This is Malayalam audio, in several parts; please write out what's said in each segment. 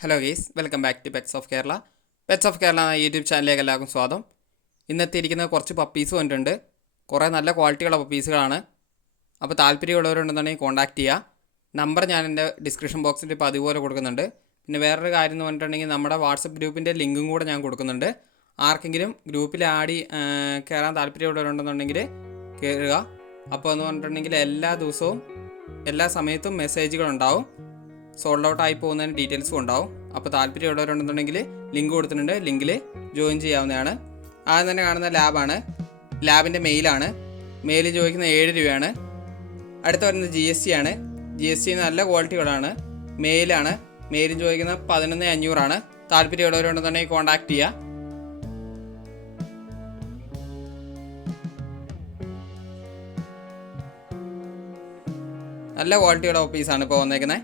Hello guys, welcome back to pets of Kerala. Pets of Kerala എന്ന യൂട്യൂബ് ചാനലിലേക്ക് എല്ലാവർക്കും സ്വാഗതം. ഇന്നെത്തിയിരിക്കുന്ന കുറച്ച് പപ്പീസ് വന്നിട്ടുണ്ട്. കുറേ നല്ല ക്വാളിറ്റിയുള്ള പപ്പീസുകളാണ്. അപ്പോൾ താല്പര്യമുള്ളവരുണ്ടെന്നുണ്ടെങ്കിൽ കോൺടാക്റ്റ് ചെയ്യുക. നമ്പർ ഞാൻ എൻ്റെ ഡിസ്ക്രിപ്ഷൻ ബോക്സിൽ ഇപ്പോൾ അതുപോലെ കൊടുക്കുന്നുണ്ട്. പിന്നെ വേറൊരു കാര്യം എന്ന് പറഞ്ഞിട്ടുണ്ടെങ്കിൽ നമ്മുടെ വാട്സപ്പ് ഗ്രൂപ്പിൻ്റെ ലിങ്കും കൂടെ ഞാൻ കൊടുക്കുന്നുണ്ട്. ആർക്കെങ്കിലും ഗ്രൂപ്പിൽ കയറാൻ താല്പര്യമുള്ളവരുണ്ടെന്നുണ്ടെങ്കിൽ കയറുക. അപ്പോൾ എന്ന് പറഞ്ഞിട്ടുണ്ടെങ്കിൽ എല്ലാ ദിവസവും എല്ലാ സമയത്തും മെസ്സേജുകളുണ്ടാവും. സോൾഡ് ഔട്ട് ആയി പോകുന്നതിന് ഡീറ്റെയിൽസും ഉണ്ടാവും. അപ്പോൾ താല്പര്യമുള്ളവരുണ്ടെന്നുണ്ടെങ്കിൽ ലിങ്ക് കൊടുത്തിട്ടുണ്ട്, ലിങ്കിൽ ജോയിൻ ചെയ്യാവുന്നതാണ്. ആദ്യം തന്നെ കാണുന്ന ലാബാണ്. ലാബിൻ്റെ മെയിലാണ്. മെയിൽ ചോദിക്കുന്ന 7 രൂപയാണ്. അടുത്ത വരുന്നത് GST ആണ്. GST നല്ല ക്വാളിറ്റികളാണ്. മെയിലാണ്. മെയിലും ചോദിക്കുന്ന 11,500 താല്പര്യമുള്ളവരുണ്ടെന്നുണ്ടെങ്കിൽ കോൺടാക്റ്റ് ചെയ്യുക. നല്ല ക്വാളിറ്റിയുള്ള പപ്പീസാണ് ഇപ്പോൾ വന്നേക്കുന്നത്.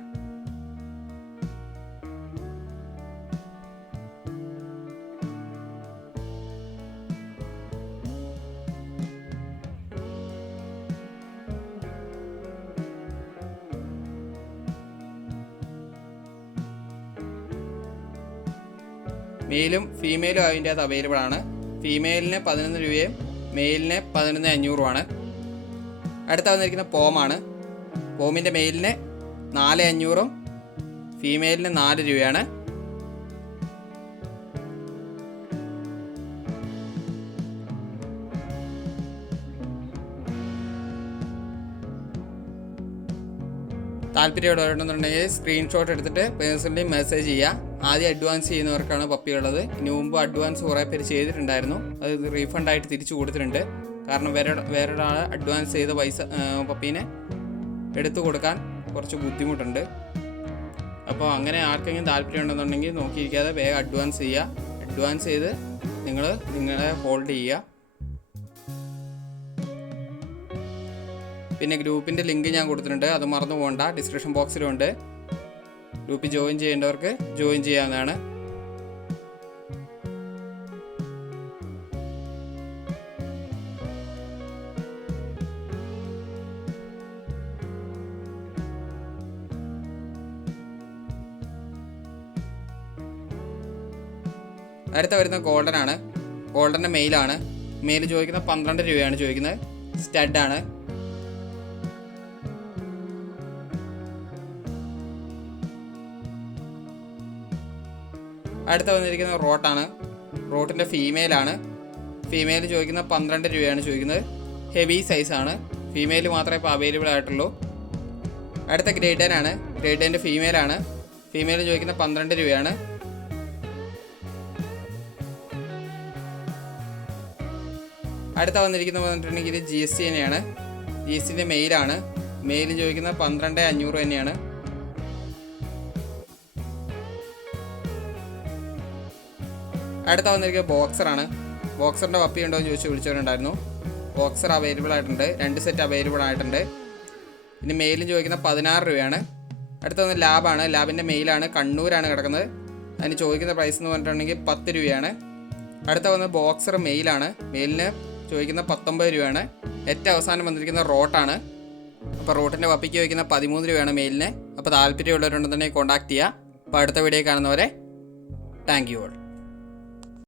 മെയിലും ഫീമെയിലും അതിൻ്റെ അകത്ത് അവൈലബിൾ ആണ്. ഫീമെയിലിന് 11 രൂപയും മെയിലിന് 11,500 അടുത്ത വന്നിരിക്കുന്ന പോമാണ്. പോമിൻ്റെ മെയിലിന് 4,500 ഫീമെയിലിന് 4 രൂപയാണ്. താല്പര്യമുള്ളവരുണ്ടെന്നുണ്ടെങ്കിൽ സ്ക്രീൻഷോട്ട് എടുത്തിട്ട് പേഴ്സണലി മെസ്സേജ് ചെയ്യുക. ആദ്യം അഡ്വാൻസ് ചെയ്യുന്നവർക്കാണ് പപ്പിയുള്ളത്. ഇനി മുമ്പ് അഡ്വാൻസ് കുറേ പേര് ചെയ്തിട്ടുണ്ടായിരുന്നു. അത് റീഫണ്ടായിട്ട് തിരിച്ചു കൊടുത്തിട്ടുണ്ട്. കാരണം വേറൊരാൾ അഡ്വാൻസ് ചെയ്ത പൈസ പപ്പീനെ എടുത്തു കൊടുക്കാൻ കുറച്ച് ബുദ്ധിമുട്ടുണ്ട്. അപ്പോൾ അങ്ങനെ ആർക്കെങ്കിലും താല്പര്യം ഉണ്ടെന്നുണ്ടെങ്കിൽ നോക്കിയിരിക്കാതെ വേഗം അഡ്വാൻസ് ചെയ്യുക. അഡ്വാൻസ് ചെയ്ത് നിങ്ങളെ ഹോൾഡ് ചെയ്യുക. പിന്നെ ഗ്രൂപ്പിൻ്റെ ലിങ്ക് ഞാൻ കൊടുത്തിട്ടുണ്ട്, അത് മറന്നു പോകണ്ട. ഡിസ്ക്രിപ്ഷൻ ബോക്സിലുണ്ട്. ഗ്രൂപ്പിൽ ജോയിൻ ചെയ്യേണ്ടവർക്ക് ജോയിൻ ചെയ്യാവുന്നതാണ്. അടുത്ത വരുന്ന ഗോൾഡൻ ആണ്. ഗോൾഡൻ്റെ മെയിലാണ്. മെയിൽ ചോദിക്കുന്ന 12 രൂപയാണ് ചോദിക്കുന്നത്. സ്റ്റഡാണ്. അടുത്ത വന്നിരിക്കുന്നത് റോട്ടാണ്. റോട്ടിൻ്റെ ഫീമെയിലാണ്. ഫീമെയിൽ ചോദിക്കുന്ന 12 രൂപയാണ് ചോദിക്കുന്നത്. ഹെവി സൈസാണ്. ഫീമെയിൽ മാത്രമേ ഇപ്പോൾ അവൈലബിൾ ആയിട്ടുള്ളൂ. അടുത്ത ഗ്രേഡ് ആണ്. ഗ്രേഡിൻ്റെ ഫീമെയിലാണ്. ഫീമെയിൽ ചോദിക്കുന്ന 12 രൂപയാണ്. അടുത്ത വന്നിരിക്കുന്നത് പറഞ്ഞിട്ടുണ്ടെങ്കിൽ GST തന്നെയാണ്. GSTൻ്റെ മെയിലാണ്. മെയിൽ ചോദിക്കുന്ന 12,500 തന്നെയാണ്. അടുത്ത വന്നിരിക്കുന്നത് ബോക്സറാണ്. ബോക്സറിൻ്റെ പപ്പി ഉണ്ടോ എന്ന് ചോദിച്ച് വിളിച്ചവരുണ്ടായിരുന്നു. ബോക്സർ അവൈലബിൾ ആയിട്ടുണ്ട്. 2 സെറ്റ് അവൈലബിൾ ആയിട്ടുണ്ട്. ഇനി മെയിലും ചോദിക്കുന്ന 16 രൂപയാണ്. അടുത്ത വന്ന് ലാബാണ്. ലാബിൻ്റെ മെയിലാണ്. കണ്ണൂരാണ് കിടക്കുന്നത്. അതിന് ചോദിക്കുന്ന പ്രൈസ് എന്ന് പറഞ്ഞിട്ടുണ്ടെങ്കിൽ 10 രൂപയാണ്. അടുത്ത വന്ന് ബോക്സർ മെയിലാണ്. മെയിലിന് ചോദിക്കുന്ന 19 രൂപയാണ്. ഏറ്റവും അവസാനം വന്നിരിക്കുന്ന റോട്ടാണ്. അപ്പോൾ റോട്ടിൻ്റെ പപ്പിക്ക് ചോദിക്കുന്ന 13 രൂപയാണ് മെയിലിന്. അപ്പോൾ താല്പര്യമുള്ളവരുണ്ടെന്നുണ്ടെങ്കിൽ കോൺടാക്ട് ചെയ്യുക. അപ്പോൾ അടുത്ത വീഡിയോ കാണുന്നവരെ താങ്ക് യു ഓൾ.